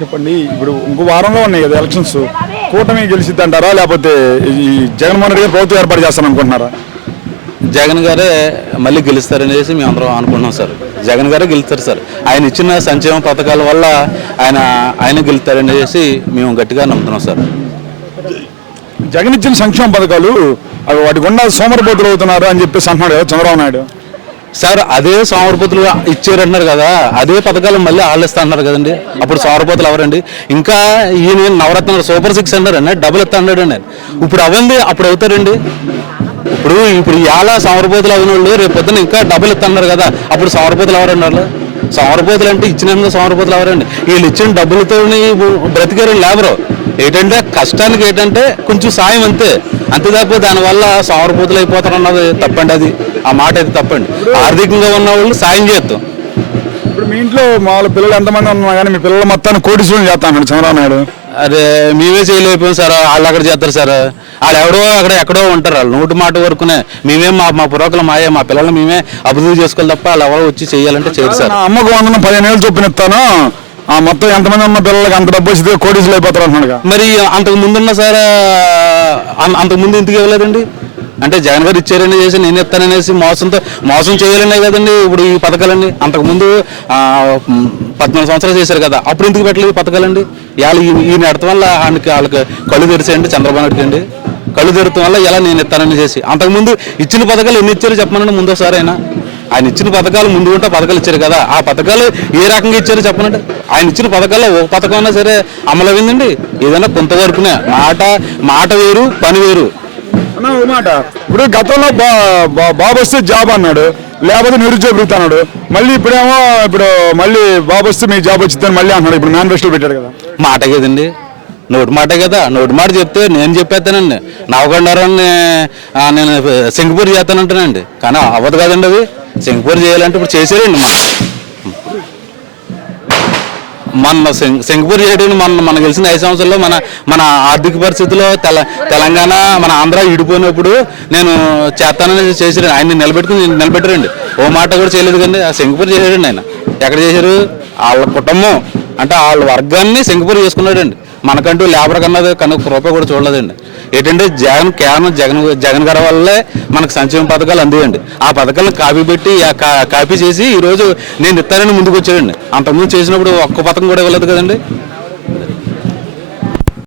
చెప్పండి, ఇప్పుడు ఇంకో వారంలో ఉన్నాయి కదా ఎలక్షన్స్, కూటమి గెలిచిద్ది అంటారా లేకపోతే ఈ జగన్మోహన్ రెడ్డి గారు ప్రభుత్వం ఏర్పాటు చేస్తాను అనుకుంటున్నారా? జగన్ గారే మళ్ళీ గెలుస్తారనేసి మేము అందరం అనుకుంటున్నాం సార్. జగన్ గారే గెలుస్తారు సార్. ఆయన ఇచ్చిన సంక్షేమ పథకాల వల్ల ఆయన గెలుస్తారనేసి మేము గట్టిగా నమ్ముతున్నాం సార్. జగన్ ఇచ్చిన సంక్షేమ పథకాలు అవి వాటి గుండా సోమరిపోతులు అవుతున్నారు అని చెప్పేసి అంటున్నాడు కదా చంద్రబాబు నాయుడు సార్. అదే సోమరిపోతులు ఇచ్చారంటున్నారు కదా, అదే పథకాలు మళ్ళీ ఆళ్ళిస్తా అన్నారు కదండి. అప్పుడు సోమరిపోతులు ఎవరండి? ఇంకా ఈయన నవరత్నాలు సూపర్ 6 అన్నారండి, డబుల్ ఇస్తా అన్నాడండి. ఇప్పుడు అవండి అప్పుడు అవుతారండి. ఇప్పుడు ఇలా సోమరిపోతులు అయిన వాళ్ళు రేపు పొద్దున ఇంకా డబుల్ ఇస్తున్నారు కదా, అప్పుడు సోమరిపోతులు ఎవరన్నారు? సోమరిపోతులు అంటే ఇచ్చిన సోమరిపోతులు ఎవరండి? వీళ్ళు ఇచ్చిన డబ్బులతో బ్రతికారు లేబరు. ఏంటంటే కష్టానికి ఏంటంటే కొంచెం సాయం అంతే తప్ప దానివల్ల సోమరిపోతులు అయిపోతారు అన్నది తప్పండి. అది ఆ మాట అయితే తప్పండి. ఆర్థికంగా ఉన్న వాళ్ళు సాయం చేస్తాం. ఇప్పుడు మీ ఇంట్లో వాళ్ళ పిల్లలు ఎంతమంది ఉన్నా కానీ మీ పిల్లలు మొత్తాన్ని కోటీశ్వరులు చేస్తా అన్నాడు చంద్రబాబు నాయుడు. అరే మేమే చేయలేకపోయాం సార్, వాళ్ళు అక్కడ చేస్తారు సార్. వాళ్ళు ఎక్కడో ఉంటారు. వాళ్ళు నోటి మాట వరకునే మేమేం మా పురోకలు మా పిల్లలు మేమే అభివృద్ధి చేసుకోవాలి తప్ప వాళ్ళు ఎవరో వచ్చి చేయాలంటే చేయరు సార్. అమ్మకు 15 ఏళ్ళు చొప్పున ఇస్తాను, మొత్తం ఎంతమంది ఉన్న పిల్లలకి అంత డబ్బు వచ్చితే కోటీసులు అయిపోతారు అంటున్నాడు. మరి అంతకు ముందున్న సార్ అంతకు ముందు ఎందుకు ఇవ్వలేదండి? అంటే జగన్ గారు ఇచ్చారని చేసి నేను ఇస్తాననేసి మోసం చేయాలనే కదండి ఇప్పుడు ఈ పథకాలండి. అంతకుముందు 14 సంవత్సరాలు చేశారు కదా, అప్పుడు ఎందుకు పెట్టలేదు పథకాలండి? ఈ నడతం వల్ల వాళ్ళకి కళ్ళు తెరిచాయండి చంద్రబాబు నాయుడుకి అండి. కళ్ళు తెరతం వల్ల ఎలా నేను ఇస్తానని చేసి అంతకుముందు ఇచ్చిన పథకాలు ఎన్ని ఇచ్చారో చెప్పమనండి ముందు ఒకసారి. ఆయన ఇచ్చిన పథకాలు ముందు ఉంటే పథకాలు ఇచ్చారు కదా, ఆ పథకాలు ఏ రకంగా ఇచ్చారో చెప్పనండి. ఆయన ఇచ్చిన పథకాల్లో ఒక పథకం అయినా సరే అమలు అయిందండి? ఏదైనా కొంతవరకునే మాట వేరు పని వేరు మాట. ఇప్పుడు గతంలో బాబు వస్తే జాబ్ అన్నాడు, లేకపోతే నిరుద్యోగ అన్నాడు. ఇప్పుడు మళ్ళీ బాబు వస్తే మీ జాబ్ వచ్చిందని మళ్ళీ అన్నాడు. ఇప్పుడు మేనిఫెస్టో పెట్టాడు కదా. మాట కదండి, నోటి మాటే కదా. నోటి మాట చెప్తే నేను చెప్పేస్తానండి, నవకొండారాన్ని నేను సింగపూర్ చేస్తానంటానండి. కానీ అవ్వదు కదండి. అది సింగపూర్ చేయాలంటే ఇప్పుడు చేసేయండి. మన సింగపూర్ చేయడం మన గెలిచిన 5 సంవత్సరాల్లో మన ఆర్థిక పరిస్థితుల్లో తెలంగాణ మన ఆంధ్ర విడిపోయినప్పుడు నేను చేస్తానని చేసారు. ఆయన నిలబెట్టారండి. ఓ మాట కూడా చేయలేదు కానీ ఆ సింగపూర్ చేసాడండి. ఆయన ఎక్కడ చేశారు? వాళ్ళ కుటుంబం అంటే వాళ్ళ వర్గాన్ని సింగపూర్ చేసుకున్నాడండి. మనకంటూ లేబర్ కన్నది కనుక రూపాయి కూడా చూడలేదండి. ఏంటంటే కేవలం జగన్ గారి వల్లే మనకు సంక్షేమ పథకాలు అందేయండి. ఆ పథకాలను కాపీ చేసి ఈరోజు నేను ఇస్తానని ముందుకు వచ్చాడండి. అంతకుముందు చేసినప్పుడు ఒక్క పథకం కూడా ఇవ్వలేదు కదండి.